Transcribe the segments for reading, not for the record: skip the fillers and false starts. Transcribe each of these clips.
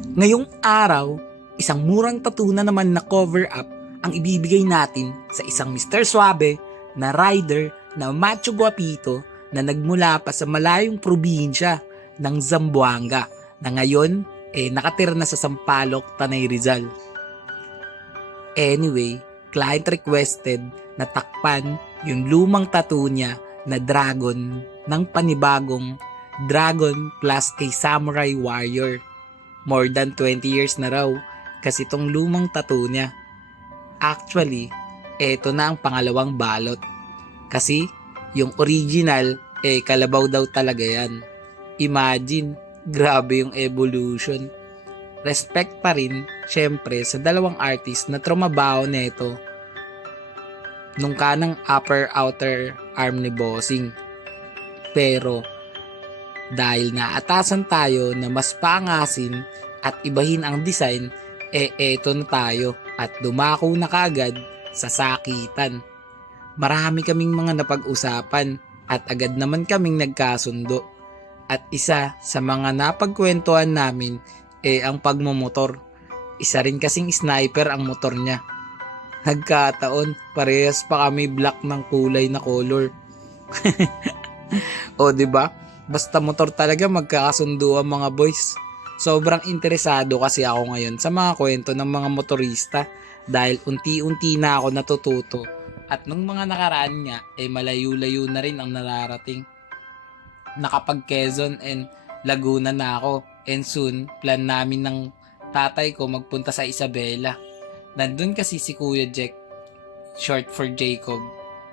Ngayong araw, isang murang tattoo na naman na cover up ang ibibigay natin sa isang Mr. Suave na rider na macho guapito na nagmula pa sa malayong probinsya ng Zamboanga na ngayon nakatira na sa Sampaloc, Tanay Rizal. Anyway, client requested na takpan yung lumang tattoo niya na dragon ng panibagong Dragon plus a Samurai Warrior. More than 20 years na raw kasi tong lumang tattoo niya. Actually, eto na ang pangalawang balot. Kasi yung original, kalabaw daw talaga yan. Imagine, grabe yung evolution. Respect pa rin, syempre, sa dalawang artist na trumabaho neto nung kanang upper outer arm ni Bossing. Pero, dahil naatasan tayo na mas paangasin at ibahin ang design, eto na tayo at dumako na kagad sa sakitan. Marami kaming mga napag-usapan at agad naman kaming nagkasundo. At isa sa mga napagkwentuhan namin ang pagmumotor. Isa rin kasing sniper ang motor niya. Nagkataon, parehas pa kami black ng kulay na color. O 'di ba? Basta motor talaga magkakasundo ang mga boys. Sobrang interesado kasi ako ngayon sa mga kwento ng mga motorista dahil unti-unti na ako natututo at nung mga nakaraan nga malayo-layo na rin ang nararating. Nakapag Quezon and Laguna na ako and soon plan namin ng tatay ko magpunta sa Isabela. Nandun kasi si Kuya Jack, short for Jacob,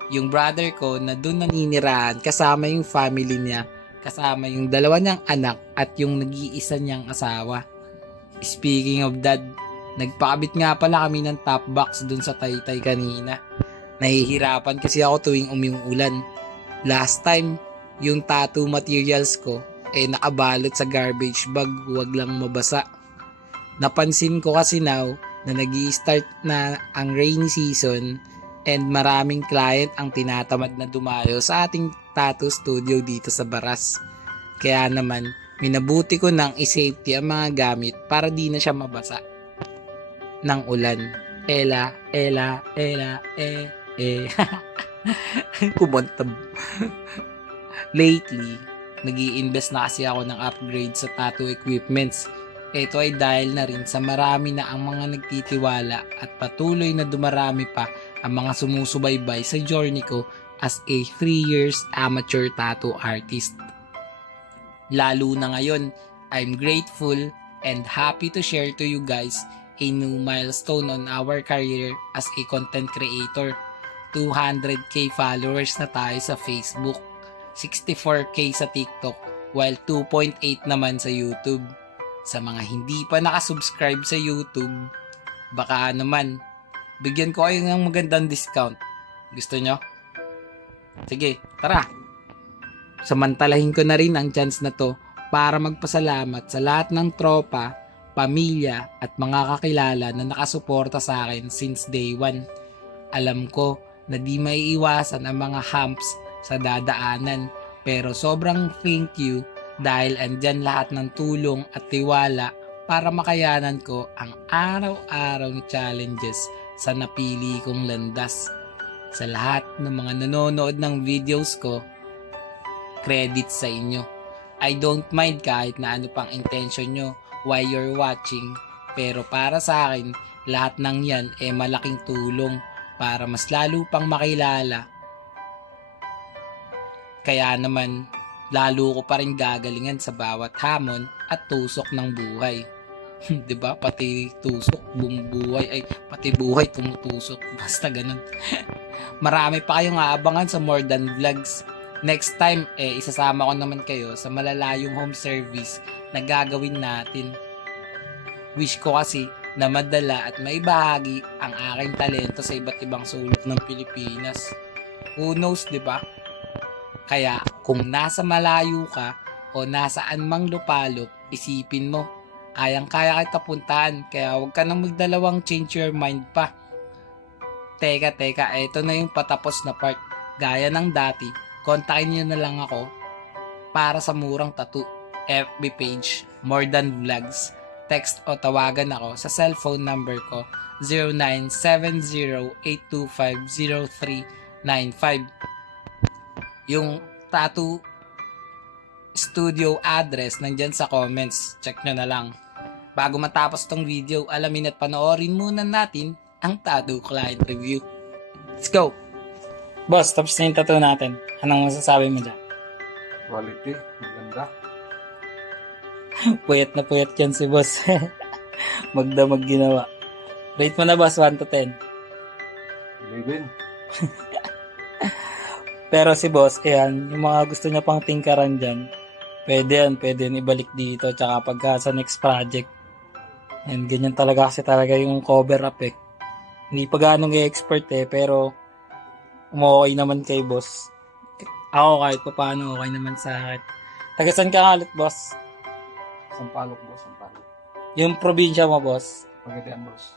yung brother ko na dun naninirahan kasama yung family niya, kasama yung dalawa niyang anak at yung nag-iisa niyang asawa. Speaking of that, nagpakabit nga pala kami ng top box dun sa Taytay kanina. Nahihirapan kasi ako tuwing umuulan. Last time, yung tattoo materials ko nakabalot sa garbage bag, wag lang mabasa. Napansin ko kasi now na nag-i-start na ang rainy season and maraming client ang tinatamad na dumayo sa ating tattoo studio dito sa Baras. Kaya naman, minabuti ko nang i-safety ang mga gamit para di na siya mabasa ng ulan. Ela. Kumontab. Lately, nag-i-invest na kasi ako ng upgrade sa tattoo equipments. Ito ay dahil na rin sa marami na ang mga nagtitiwala at patuloy na dumarami pa ang mga sumusubaybay sa journey ko as a 3 years amateur tattoo artist. Lalo na ngayon, I'm grateful and happy to share to you guys a new milestone on our career as a content creator. 200k followers na tayo sa Facebook, 64k sa TikTok, while 2.8 naman sa YouTube. Sa mga hindi pa nakasubscribe sa YouTube, baka naman, bigyan ko kayo ng magandang discount. Gusto nyo? Sige, tara! Samantalahin ko na rin ang chance na to para magpasalamat sa lahat ng tropa, pamilya at mga kakilala na nakasuporta sa akin since day 1. Alam ko na di maiiwasan ang mga humps sa dadaanan, pero sobrang thank you dahil andyan lahat ng tulong at tiwala para makayanan ko ang araw-araw na challenges sa napili kong landas. Sa lahat ng mga nanonood ng videos ko, credit sa inyo. I don't mind kahit na ano pang intention nyo while you're watching, pero para sa akin, lahat ng yan malaking tulong para mas lalo pang makilala. Kaya naman, lalo ko pa rin gagalingan sa bawat hamon at tusok ng buhay. 'Di ba? Pati tusok, buhay pati buhay tumutusok. Basta ganun. Marami pa kayong aabangan sa More Than Vlogs. Next time, isasama ko naman kayo sa malalayong home service na gagawin natin. Wish ko kasi na madala at maibahagi ang aking talento sa iba't ibang sulok ng Pilipinas. Who knows, 'di ba? Kaya kung nasa malayo ka o nasaan mang lupalop, isipin mo, kayang-kaya kita puntahan, kaya huwag ka nang magdalawang change your mind pa. Teka, eto na yung patapos na part. Gaya ng dati, kontakin nyo na lang ako para sa murang tattoo. FB page, More Than Vlogs. text o tawagan ako sa cellphone number ko 0970-825-0395. Yung tattoo studio address nandyan sa comments. Check nyo na lang. Bago matapos tong video, alamin at panoorin muna natin ang tattoo client review. Let's go! Boss, tapos na yung tattoo natin. Anong masasabi mo dyan? Quality, maganda. Puyat na puyat yan si boss. Magdamag ginawa. Rate mo na boss, 1 to 10. 11. Pero si boss, ayan, yung mga gusto niya pang tingkaran dyan, pwede yan ibalik dito. Tsaka pagka sa next project, and ganyan talaga kasi talaga yung cover up eh. Hindi pa ganong expert eh, pero umuokay naman kay boss. Ako kahit pa paano, okay naman sa akin. Tagasan ka nga ulit, boss? Sampalok, boss. Sampalok. Yung probinsya mo, boss? Pagkatian, boss.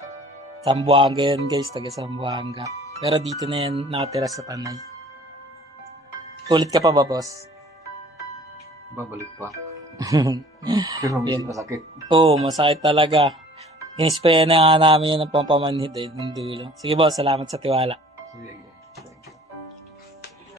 Zamboanga yan, guys. Taga Zamboanga. Pero dito na yan nakatira sa Tanay. Ulit ka pa ba, boss? Babalik pa. Pero may Yan. masakit. Oo, masakit talaga. Inispaya na nga namin yan ng pampamanhid eh, ng dulo. Sige, boss. Salamat sa tiwala. Sige.